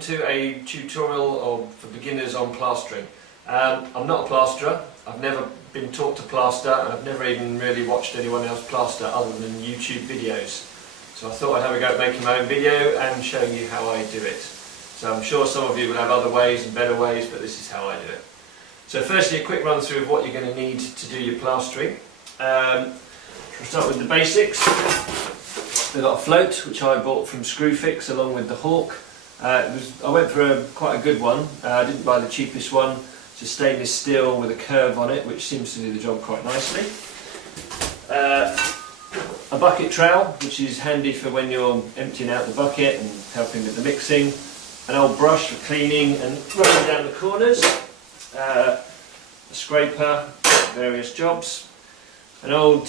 to a tutorial for beginners on plastering. I'm not a plasterer, I've never been taught to plaster, and I've never even really watched anyone else plaster other than YouTube videos. So I thought I'd have a go at making my own video and showing you how I do it. So I'm sure some of you will have other ways and better ways, but this is how I do it. So firstly, a quick run through of what you're going to need to do your plastering. We'll start with the basics. We've got a float, which I bought from Screwfix along with the Hawk. I went for quite a good one. I didn't buy the cheapest one. It's a stainless steel with a curve on it, which seems to do the job quite nicely. A bucket trowel, which is handy for when you're emptying out the bucket and helping with the mixing. An old brush for cleaning and rubbing down the corners. A scraper, various jobs. An old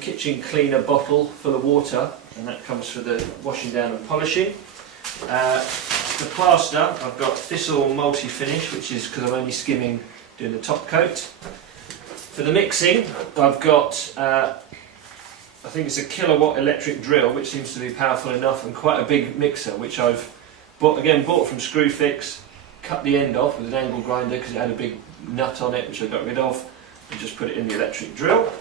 kitchen cleaner bottle full of water, and that comes for the washing down and polishing. The plaster, I've got Thistle multi-finish, which is because I'm only skimming doing the top coat. For the mixing, I've got, I think it's a kilowatt electric drill, which seems to be powerful enough, and quite a big mixer, which I've bought from Screwfix, cut the end off with an angle grinder because it had a big nut on it, which I got rid of, and just put it in the electric drill.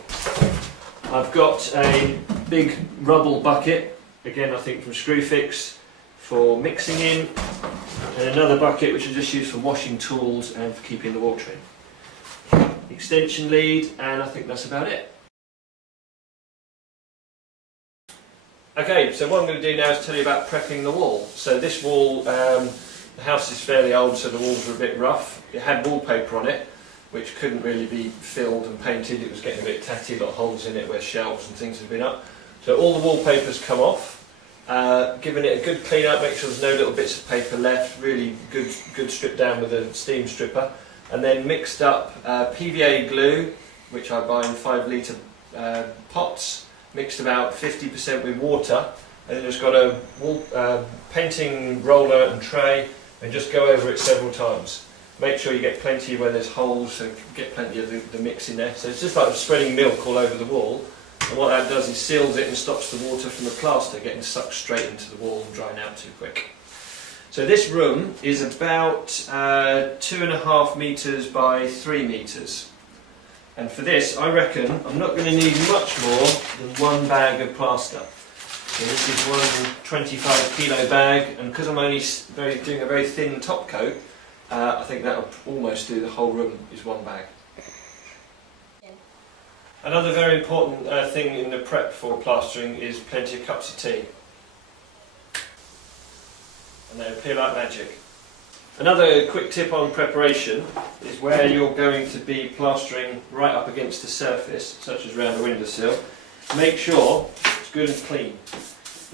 I've got a big rubble bucket, again I think from Screwfix, for mixing in, and another bucket which I just use for washing tools and for keeping the water in. Extension lead, and I think that's about it. Okay, so what I'm going to do now is tell you about prepping the wall. So this wall, the house is fairly old, so the walls are a bit rough. It had wallpaper on it, which couldn't really be filled and painted. It was getting a bit tatty, got holes in it where shelves and things have been up. So all the wallpaper's come off. Giving it a good clean up, make sure there's no little bits of paper left, really good strip down with a steam stripper, and then mixed up PVA glue, which I buy in 5 litre pots, mixed about 50% with water, and then just got a painting roller and tray, and just go over it several times. Make sure you get plenty where there's holes, so get plenty of the mix in there. So it's just like spreading milk all over the wall. And what that does is seals it and stops the water from the plaster getting sucked straight into the wall and drying out too quick. So this room is about 2.5 metres by 3 metres. And for this, I reckon I'm not going to need much more than 1 bag of plaster. So this is one 25 kilo bag, and because I'm only doing a very thin top coat, I think that'll almost do the whole room is 1 bag. Another very important thing in the prep for plastering is plenty of cups of tea. And they appear like magic. Another quick tip on preparation is where you're going to be plastering right up against a surface, such as around a windowsill, make sure it's good and clean.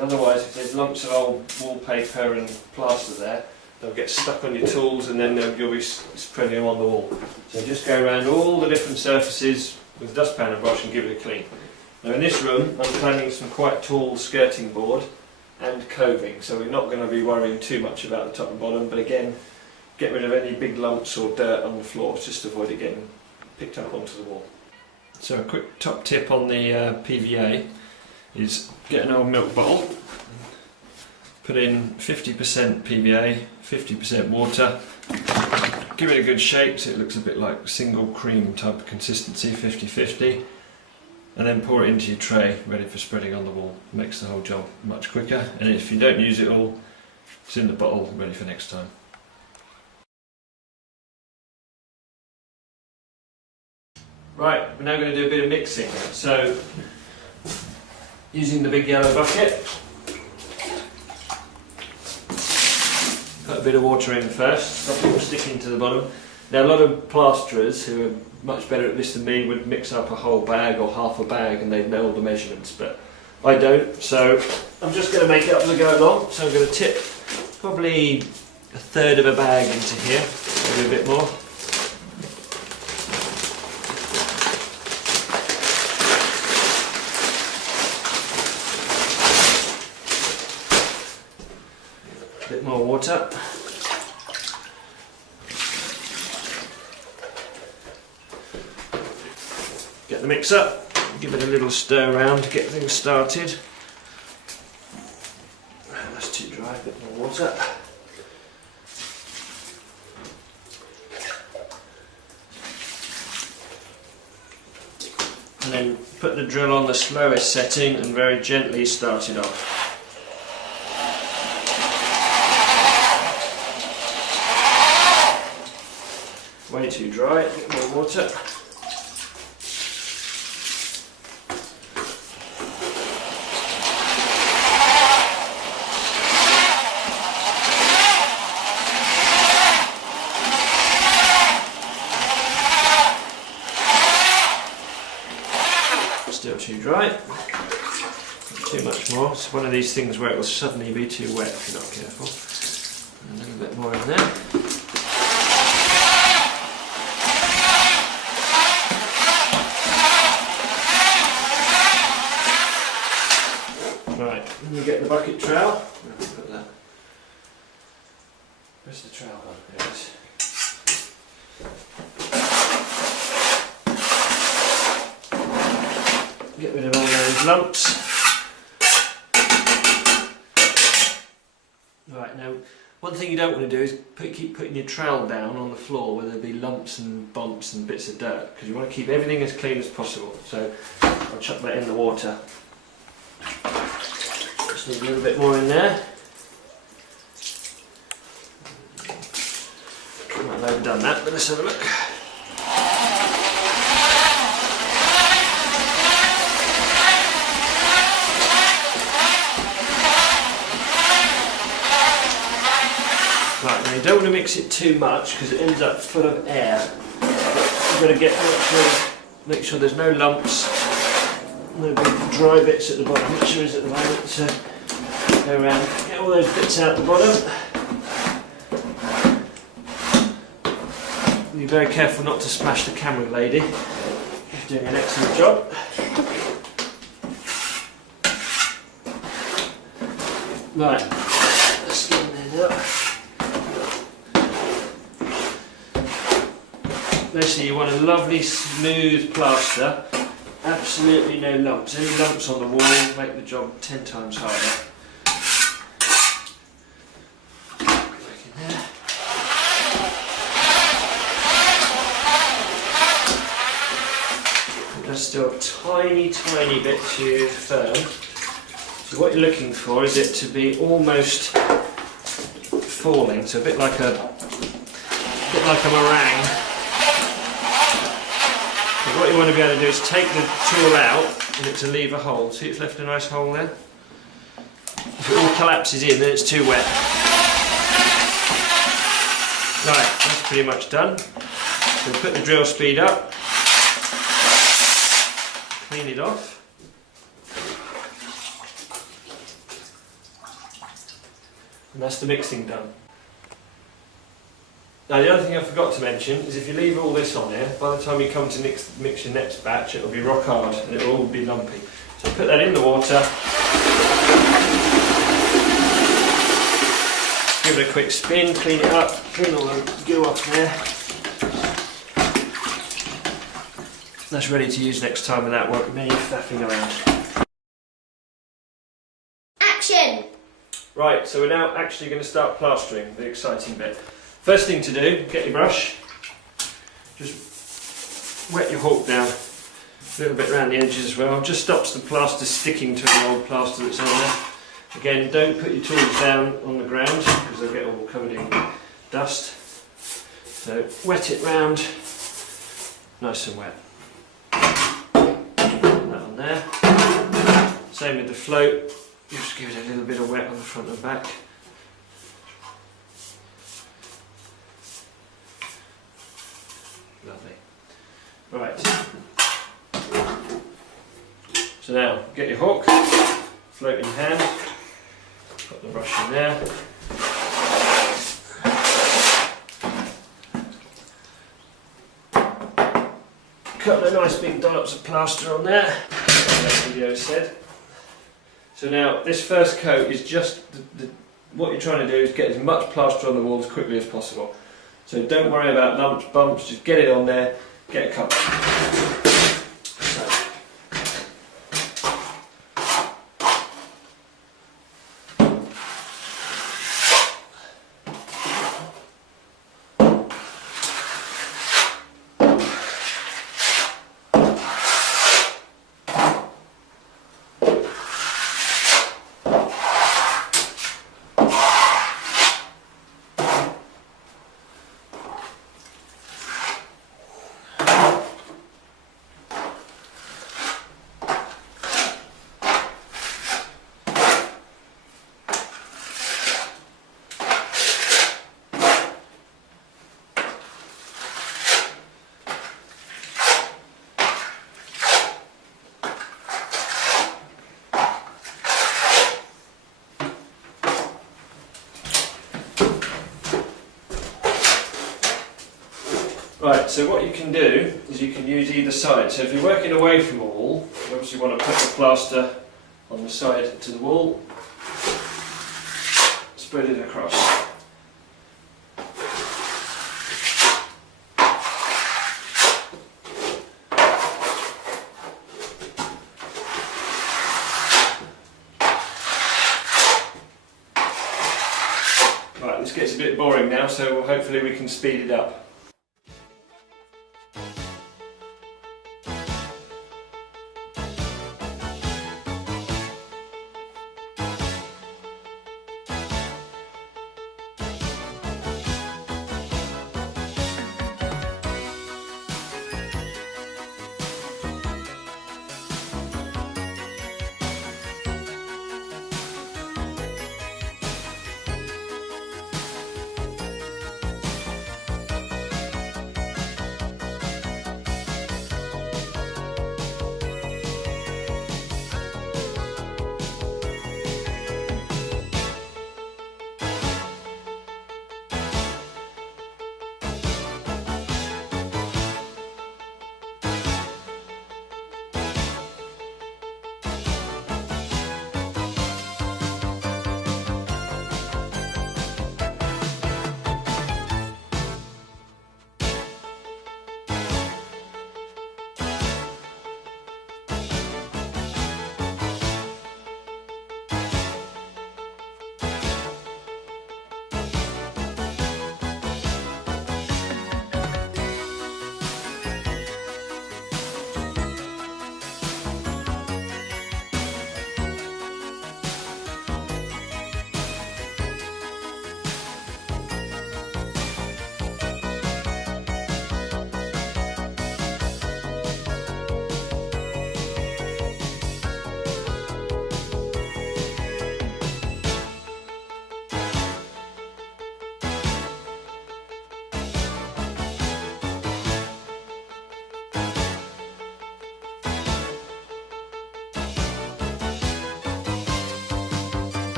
Otherwise, if there's lumps of old wallpaper and plaster there, they'll get stuck on your tools and then you'll be spreading them on the wall. So just go around all the different surfaces with a dustpan and brush and give it a clean. Now in this room I'm planning some quite tall skirting board and coving, so we're not going to be worrying too much about the top and bottom, but again, get rid of any big lumps or dirt on the floor, just to avoid it getting picked up onto the wall. So a quick top tip on the PVA is get an old milk bottle, put in 50% PVA, 50% water, give it a good shake so it looks a bit like single cream type of consistency, 50-50, and then pour it into your tray ready for spreading on the wall. It makes the whole job much quicker, and if you don't use it all, it's in the bottle ready for next time. Right, we're now going to do a bit of mixing. So using the big yellow bucket, put a bit of water in first, stop it from sticking to the bottom. Now a lot of plasterers who are much better at this than me would mix up a whole bag or half a bag and they'd know all the measurements, but I don't, so I'm just going to make it up as I go along. So I'm going to tip probably 1/3 of a bag into here, maybe a bit more. A bit more water. Get the mix up, give it a little stir around to get things started. That's too dry, a bit more water. and then put the drill on the slowest setting and very gently start it off. Way too dry, a bit more water. Still too dry. Not too much more. It's one of these things where it will suddenly be too wet if you're not careful. A little bit more in there. Right, then you get the bucket trowel. Put that. Where's the trowel on? There it is. Get rid of all those lumps. Right, now one thing you don't want to do is keep putting your trowel down on the floor where there'll be lumps and bumps and bits of dirt, because you want to keep everything as clean as possible. So I'll chuck that in the water. Just need a little bit more in there. I might have overdone that, but let's have a look. Right, now you don't want to mix it too much because it ends up full of air. You've got to make sure there's no lumps, no big dry bits at the bottom, which there is at the moment. So go around, get all those bits out the bottom. Be very careful not to smash the camera lady. She's doing an excellent job. Right, let's get in there now. Basically you want a lovely smooth plaster, absolutely no lumps. Any lumps on the wall make the job 10 times harder. Back in there. That's still a tiny bit too firm. So what you're looking for is it to be almost falling, so a bit like a meringue. What you want to be able to do is take the tool out and it to leave a hole. See, it's left a nice hole there? If it all collapses in, then it's too wet. Right, that's pretty much done. So put the drill speed up, clean it off. And that's the mixing done. Now the other thing I forgot to mention is if you leave all this on there, by the time you come to mix your next batch, it will be rock hard and it will all be lumpy. So put that in the water, give it a quick spin, clean it up, clean all the goo off there. That's ready to use next time without any faffing around. Action! Right, so we're now actually going to start plastering, the exciting bit. First thing to do, get your brush, just wet your hook down a little bit around the edges as well, just stops the plaster sticking to the old plaster that's on there. Again, don't put your tools down on the ground because they'll get all covered in dust. So wet it round, nice and wet. Put that on there. Same with the float, just give it a little bit of wet on the front and back. Lovely. Right. So now, get your hook, float in your hand, put the brush in there. Couple of nice big dollops of plaster on there, like that video said. So now, this first coat is just, what you're trying to do is get as much plaster on the wall as quickly as possible. So don't worry about lumps, bumps, just get it on there, get it covered. Right, so what you can do is you can use either side. So if you're working away from a wall, you obviously want to put the plaster on the side to the wall, spread it across. Right, this gets a bit boring now, so hopefully we can speed it up.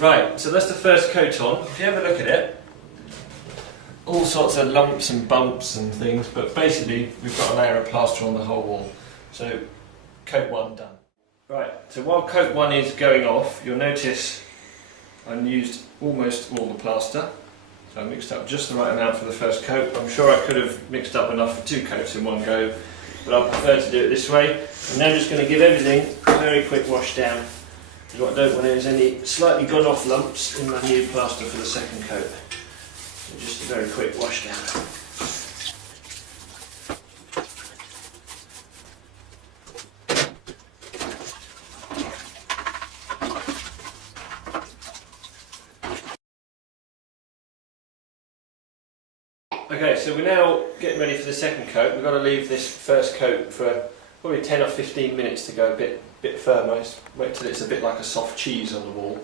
Right, so that's the first coat on. If you have a look at it, all sorts of lumps and bumps and things, but basically we've got a layer of plaster on the whole wall. So coat one done. Right, so while coat one is going off, you'll notice I used almost all the plaster. So I mixed up just the right amount for the first coat. I'm sure I could have mixed up enough for 2 coats in one go, but I prefer to do it this way. I'm now just going to give everything a very quick wash down. Because what I don't want is any slightly gone off lumps in my new plaster for the second coat. So just a very quick wash down. Okay, so we're now getting ready for the second coat. We've got to leave this first coat for probably 10 or 15 minutes to go a bit firmer. Wait till it's a bit like a soft cheese on the wall.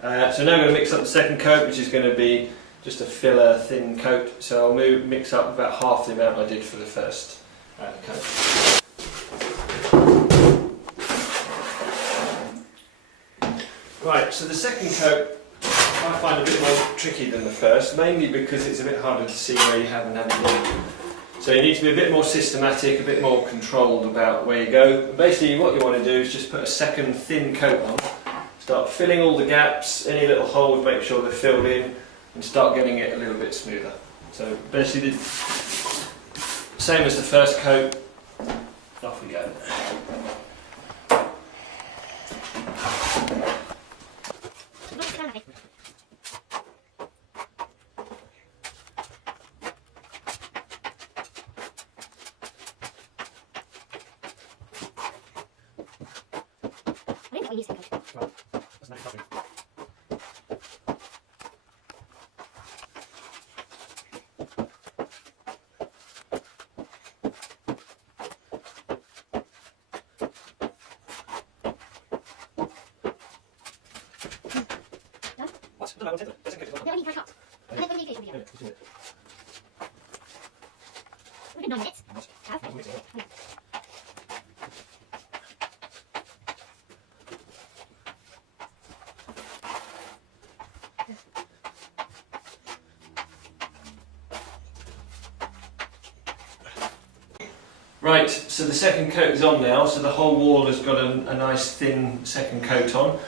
So now I'm going to mix up the second coat, which is going to be just a filler thin coat. So I'll mix up about half the amount I did for the first coat. Right, so the second coat I find a bit more tricky than the first, mainly because it's a bit harder to see where you have and haven't done. So you need to be a bit more systematic, a bit more controlled about where you go. Basically what you want to do is just put a second thin coat on, start filling all the gaps, any little holes, make sure they're filled in, and start getting it a little bit smoother. So basically the same as the first coat, off we go. Right, so the second coat is on now, so the whole wall has got a nice thin second coat on.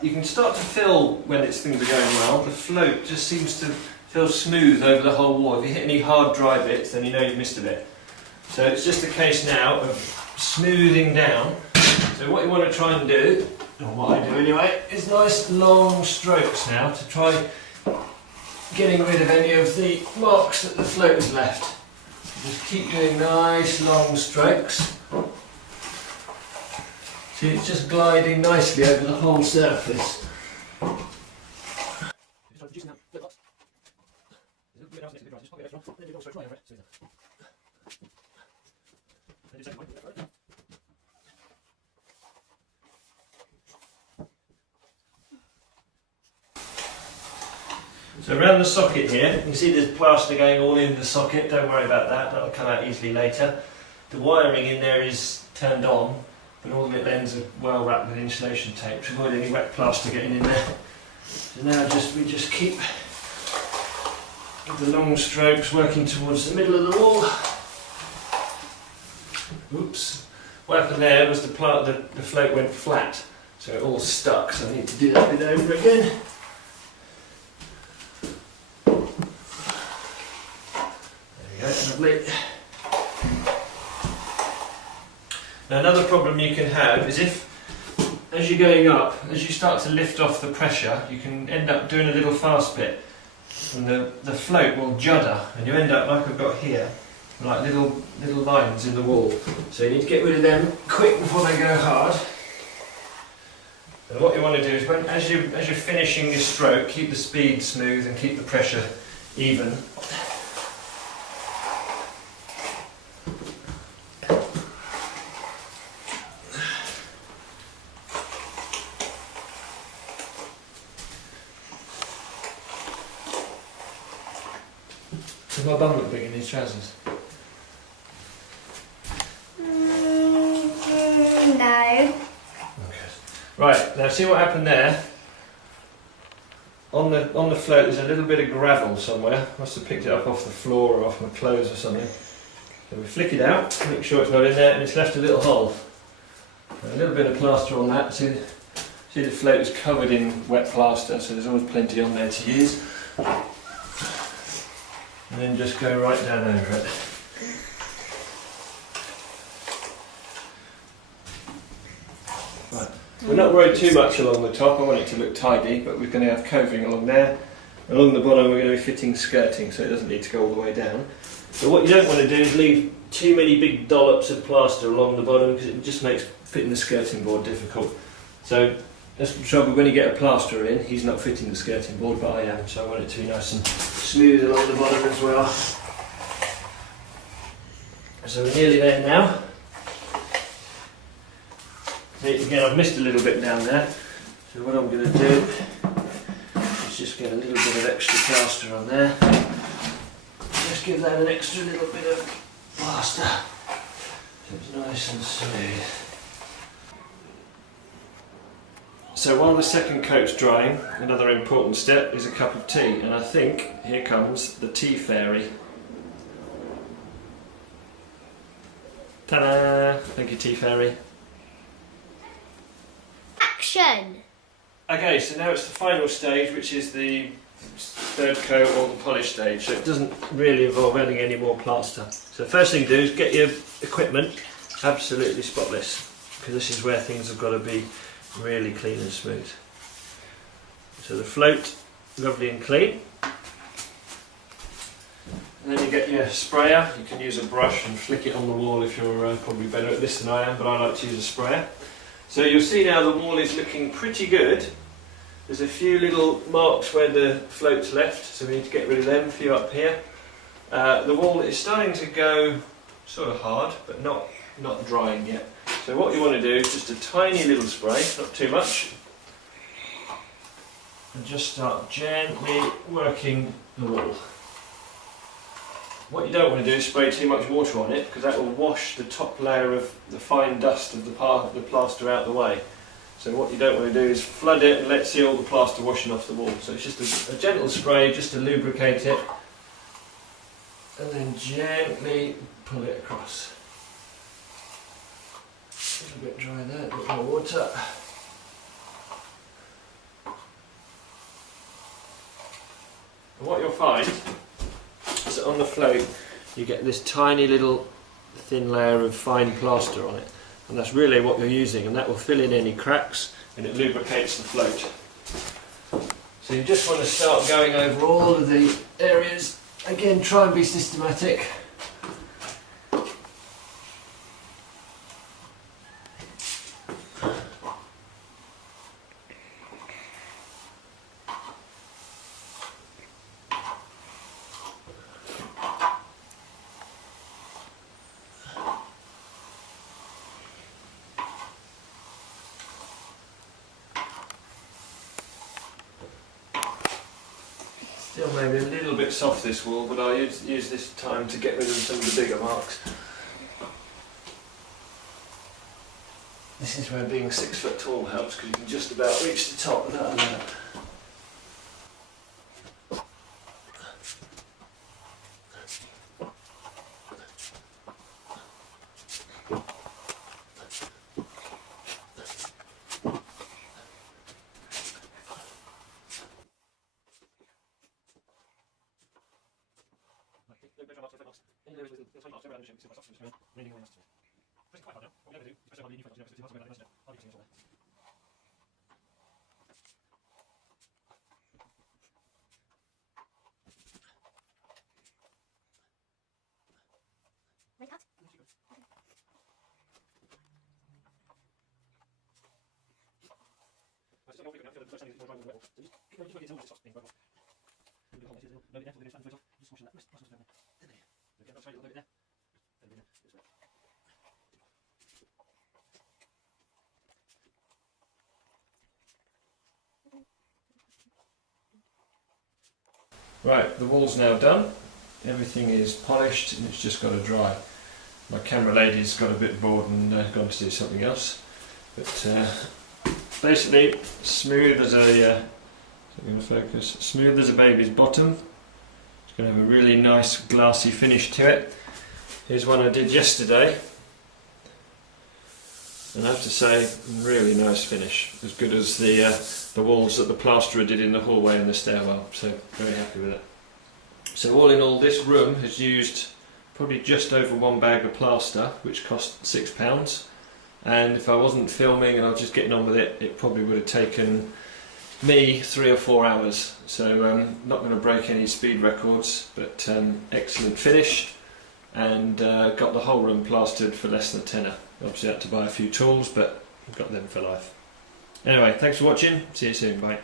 You can start to feel when things are going well. The float just seems to feel smooth over the whole wall. If you hit any hard dry bits, then you know you've missed a bit. So it's just a case now of smoothing down. So what you want to try and do, or what I do anyway, is nice long strokes now to try getting rid of any of the marks that the float has left. Just keep doing nice long strokes. See, it's just gliding nicely over the whole surface. So around the socket here, you can see there's plaster going all in the socket, don't worry about that, that'll come out easily later. The wiring in there is turned on, but all the ends are well wrapped with insulation tape to avoid any wet plaster getting in there. So now we just keep the long strokes working towards the middle of the wall. Oops. What happened there was the float went flat, so it all stuck, so I need to do that bit over again. Lovely. Now another problem you can have is if, as you're going up, as you start to lift off the pressure, you can end up doing a little fast bit, and the float will judder, and you end up like I've got here, like little lines in the wall. So you need to get rid of them quick before they go hard. And what you want to do is, as you're finishing your stroke, keep the speed smooth and keep the pressure even. Does my bum look big in these trousers? No. Okay. Right, now see what happened there? On the float there's a little bit of gravel somewhere. Must have picked it up off the floor or off my clothes or something. So we flick it out, make sure it's not in there, and it's left a little hole. And a little bit of plaster on that. See the float is covered in wet plaster, so there's always plenty on there to use. And then just go right down over it. Right. We're not worried too much along the top, I want it to look tidy, but we're going to have covering along there. Along the bottom we're going to be fitting skirting, so it doesn't need to go all the way down. But what you don't want to do is leave too many big dollops of plaster along the bottom, because it just makes fitting the skirting board difficult. So that's the trouble when you get a plasterer in, he's not fitting the skirting board, but I am, so I want it to be nice and smooth along the bottom as well. So we're nearly there now. Again, I've missed a little bit down there, so what I'm going to do is just get a little bit of extra plaster on there. Just give that an extra little bit of plaster so it's nice and smooth. So while the second coat's drying, another important step is a cup of tea, and I think here comes the tea fairy. Ta-da! Thank you, tea fairy. Action! Okay, so now it's the final stage, which is the third coat or the polish stage, so it doesn't really involve adding any more plaster. So the first thing to do is get your equipment absolutely spotless, because this is where things have got to be really clean and smooth. So the float, lovely and clean. And then you get your sprayer. You can use a brush and flick it on the wall if you're probably better at this than I am, but I like to use a sprayer. So you'll see now the wall is looking pretty good. There's a few little marks where the float's left, so we need to get rid of them, a few up here. The wall is starting to go sort of hard, but not drying yet. So what you want to do is just a tiny little spray, not too much. and just start gently working the wall. What you don't want to do is spray too much water on it, because that will wash the top layer of the fine dust of the plaster out the way. So what you don't want to do is flood it and let's see all the plaster washing off the wall. So it's just a gentle spray just to lubricate it, and then gently pull it across. A little bit dry there, a bit more water. And what you'll find is that on the float you get this tiny little thin layer of fine plaster on it, and that's really what you're using, and that will fill in any cracks and it lubricates the float. So you just want to start going over all of the areas. Again, try and be systematic. Still maybe a little bit soft this wall, but I'll use this time to get rid of some of the bigger marks. This is where being 6 foot tall helps, because you can just about reach the top without a ladder. Right, the wall's now done. Everything is polished and it's just got to dry. My camera lady's got a bit bored and gone to do something else. But basically, smooth as a smooth as a baby's bottom. It's going to have a really nice glassy finish to it. Here's one I did yesterday, and I have to say, really nice finish. As good as the walls that the plasterer did in the hallway and the stairwell. So very happy with it. So all in all, this room has used probably just over 1 bag of plaster, which cost £6. And if I wasn't filming and I was just getting on with it, it probably would have taken me 3 or 4 hours. So not going to break any speed records, but excellent finish, and got the whole room plastered for less than a tenner. Obviously had to buy a few tools, but got them for life. Anyway, thanks for watching. See you soon. Bye.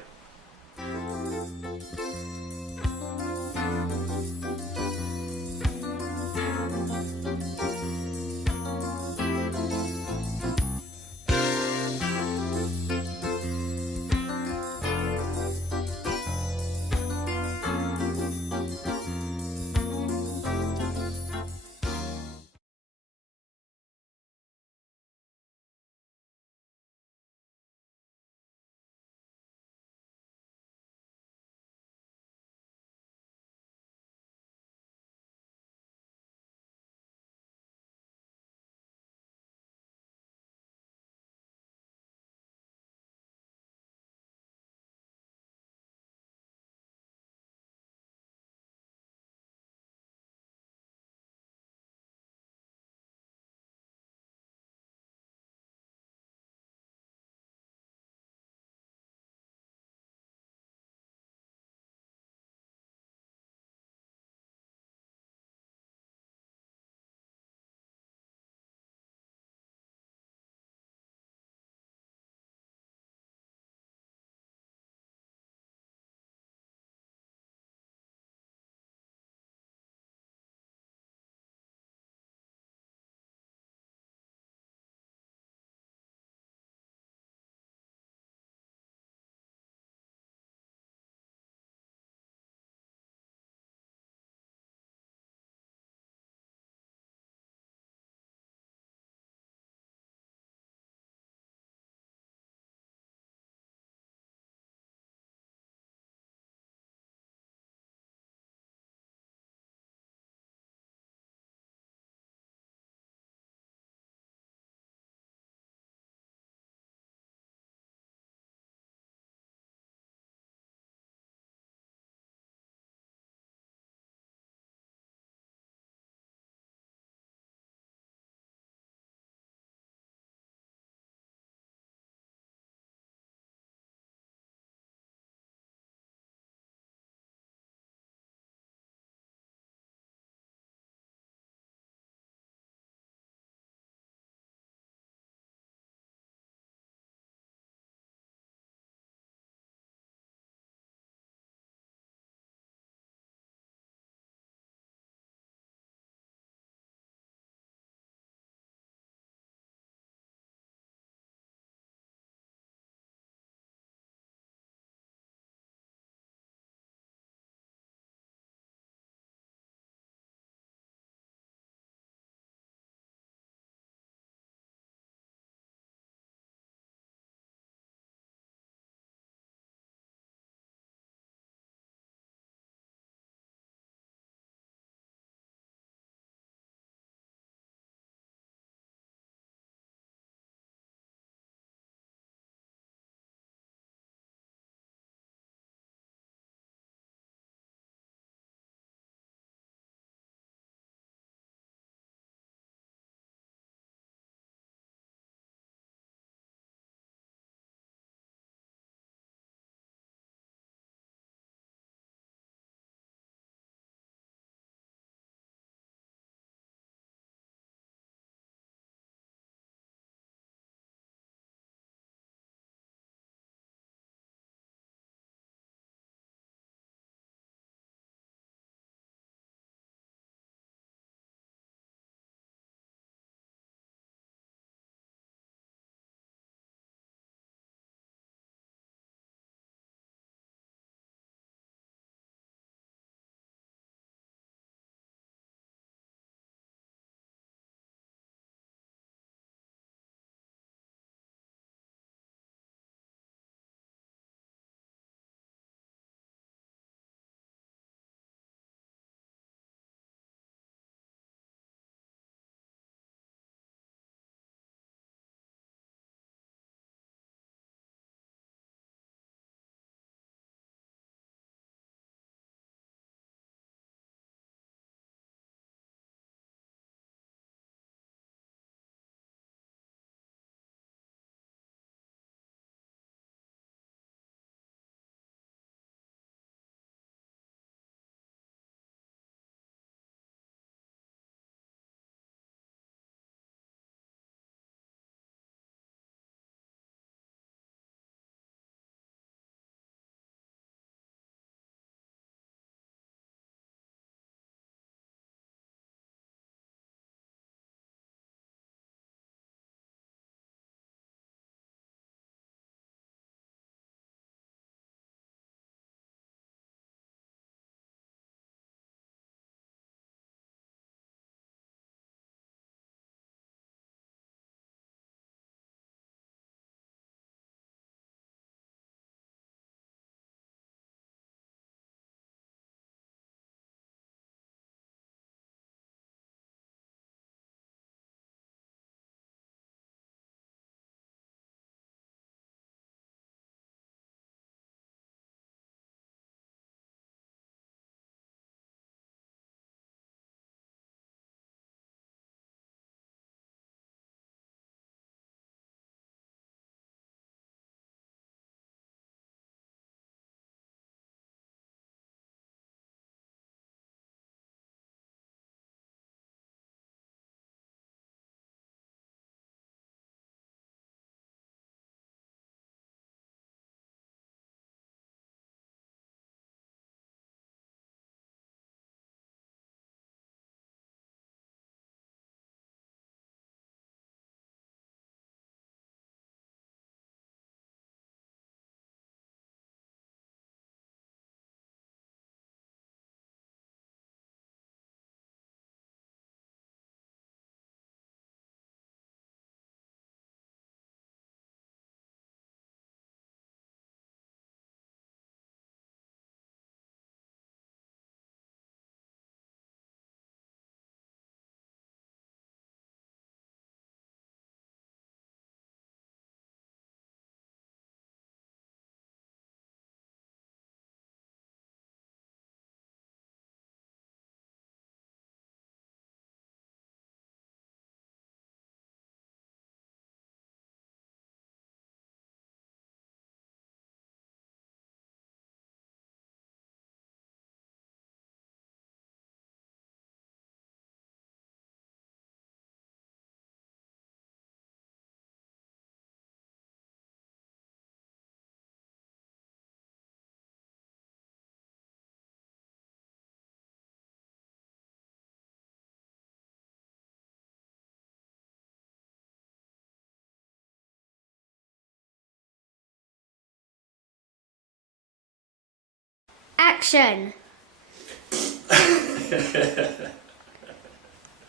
Action.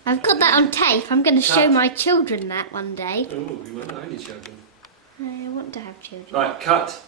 I've got that on tape. I'm going to show Cut. my children that one day. Oh, you won't know any children. I want to have children. Right, cut.